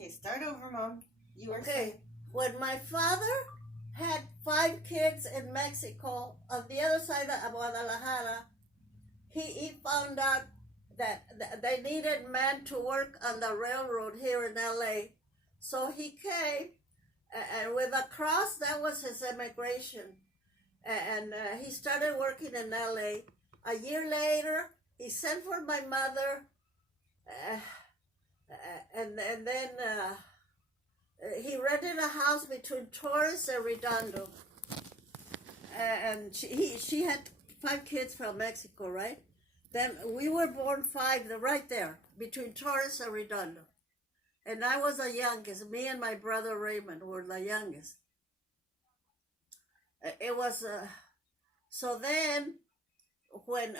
Okay, start over, Mom. You were Okay, saying. when my father had 5 kids in Mexico, on the other side of Guadalajara, he found out that they needed men to work on the railroad here in LA. So he came, and with a cross, that was his immigration. And he started working in LA. A year later, he sent for my mother, and then he rented a house between Torres and Redondo. And she had 5 kids from Mexico, right? Then we were born 5 right there between Torres and Redondo. And I was the youngest. Me and my brother Raymond were the youngest. It was so then when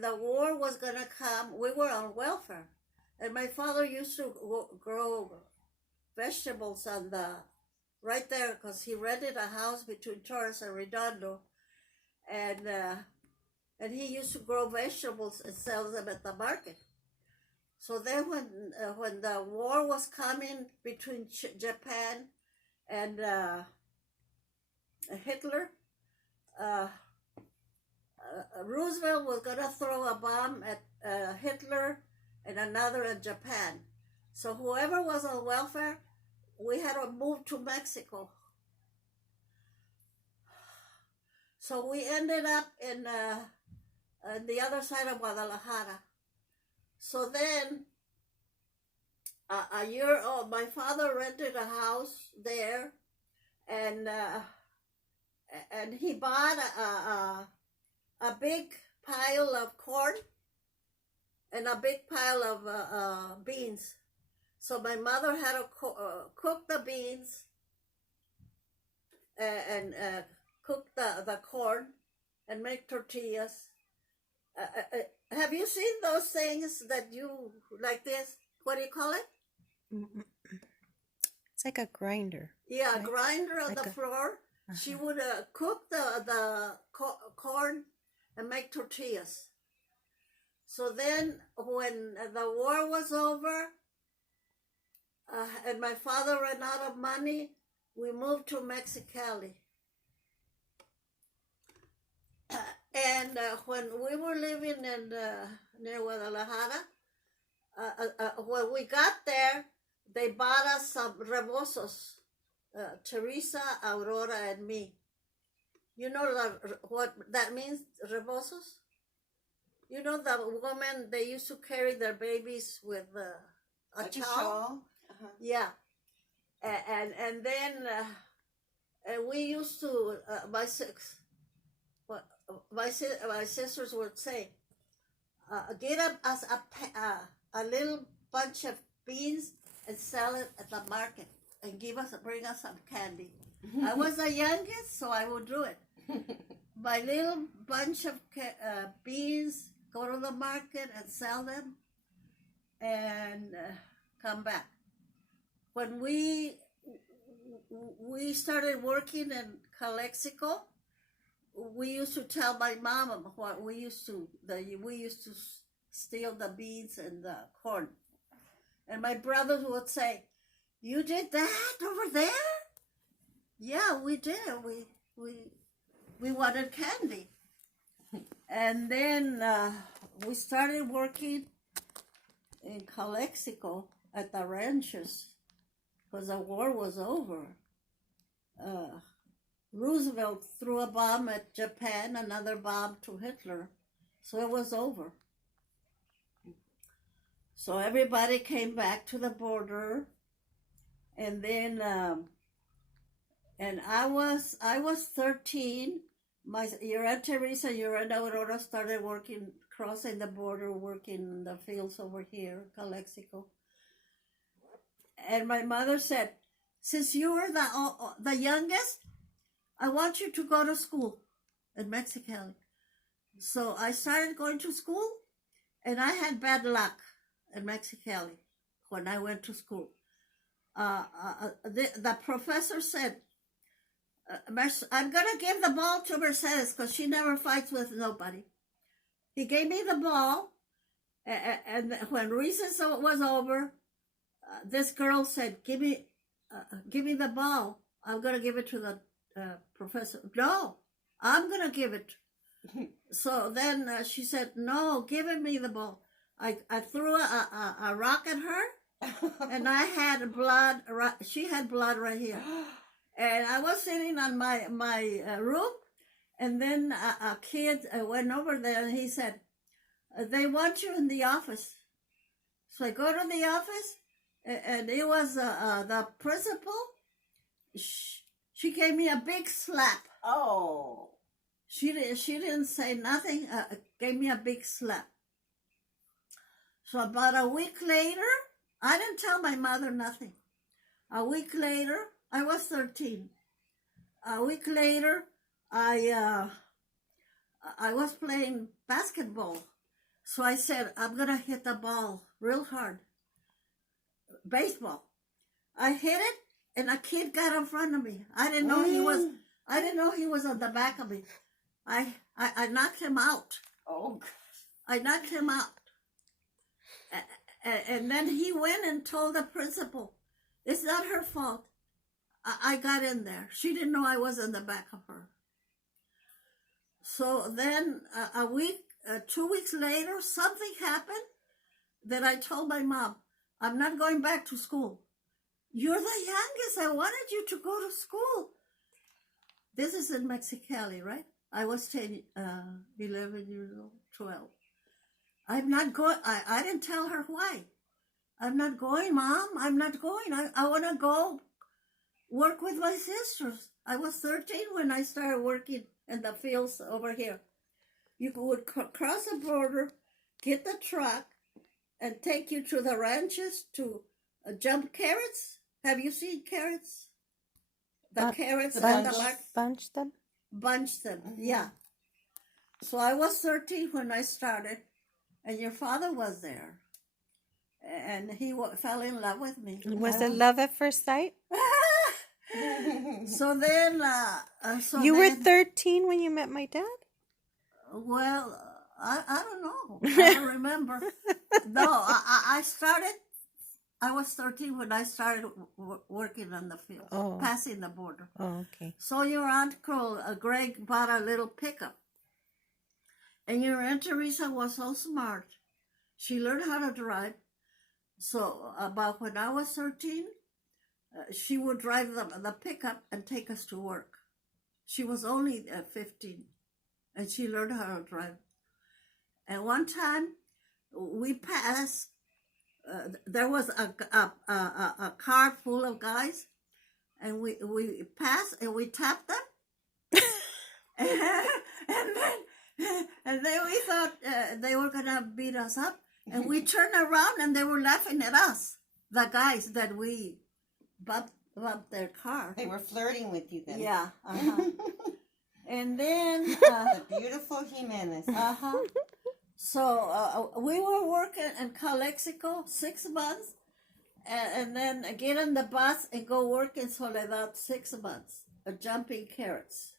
the war was gonna come, we were on welfare, and my father used to grow vegetables on the right there because he rented a house between Torres and Redondo, and he used to grow vegetables and sell them at the market. So then when the war was coming between Japan and Hitler, Roosevelt was going to throw a bomb at Hitler and another at Japan. So whoever was on welfare, we had to move to Mexico. So we ended up in the other side of Guadalajara. So then, a year old, my father rented a house there, and he bought a big pile of corn and a big pile of beans. So my mother had to cook the beans and cook the corn and make tortillas. Have you seen those things that you like this? What do you call it? It's like a grinder. Yeah, right? a grinder on Like the a- floor. She would cook the corn and make tortillas. So then when the war was over and my father ran out of money, we moved to Mexicali. And when we were living in near Guadalajara, when we got there, they bought us some rebosos, Teresa, Aurora, and me. You know what that means, rebosos? You know the women, they used to carry their babies with a Like a shawl? shawl? Uh-huh. Yeah. And then we used to, my sisters would say, get us a little bunch of beans and sell it at the market and bring us some candy. I was the youngest, so I would do it. My little bunch of beans, go to the market and sell them and come back. When we started working in Calexico, we used to tell my mom what we used to steal the beans and the corn. And my brothers would say, "You did that over there?" Yeah, we did. We wanted candy. And then we started working in Calexico at the ranches because the war was over. Roosevelt threw a bomb at Japan, another bomb to Hitler, so it was over. So everybody came back to the border, and then and I was 13. Your Aunt Teresa, your Aunt Aurora started working, crossing the border, working in the fields over here, Calexico. And my mother said, "Since you were the youngest, I want you to go to school in Mexicali." So I started going to school, and I had bad luck in Mexicali when I went to school. The professor said, "I'm going to give the ball to Mercedes because she never fights with nobody." He gave me the ball, and when recess was over, this girl said, give me the ball. I'm going to give it to the professor. No, I'm going to give it. So then she said, no, give me the ball. I threw a rock at her, and I had blood. She had blood right here. And I was sitting on my room, and then a kid went over there, and he said, they want you in the office. So I go to the office, and it was the principal. She gave me a big slap. Oh. She didn't say nothing. Gave me a big slap. So about a week later, I didn't tell my mother nothing. A week later, I was 13. A week later, I was playing basketball. So I said, I'm gonna hit the ball real hard. Baseball. I hit it, and a kid got in front of me. I didn't know he was. I didn't know he was on the back of me. I knocked him out. Oh, gosh. I knocked him out. And then he went and told the principal, it's not her fault. I got in there. She didn't know I was in the back of her. So then a week, 2 weeks later, something happened that I told my mom, I'm not going back to school. You're the youngest. I wanted you to go to school. This is in Mexicali, right? I was 11 years old, 12. I'm not going. I didn't tell her why. I'm not going, Mom. I'm not going. I want to go work with my sisters. I was 13 when I started working in the fields over here. You would cross the border, get the truck, and take you to the ranches to jump carrots. Have you seen carrots? The carrots and the bunch them? Bunch them, yeah. So I was 13 when I started, and your father was there. And he fell in love with me. Was it love at first sight? So then... you were 13 when you met my dad? Well, I don't know. I don't remember. No, I started... I was 13 when I started working on the field, passing the border. Oh, okay. So your uncle, Greg, bought a little pickup. And your Aunt Teresa was so smart. She learned how to drive. So about when I was 13, she would drive the pickup and take us to work. She was only 15, and she learned how to drive. And one time, we passed. There was a car full of guys, and we passed and we tapped them, and then we thought they were gonna beat us up, and we turned around and they were laughing at us, the guys that we bumped their car. They were flirting with you then. Yeah. And then the beautiful Jimenez. So we were working in Calexico 6 months, and then get on the bus and go work in Soledad 6 months, jumping carrots.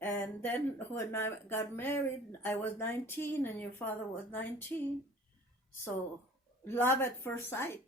And then when I got married, I was 19 and your father was 19. So love at first sight.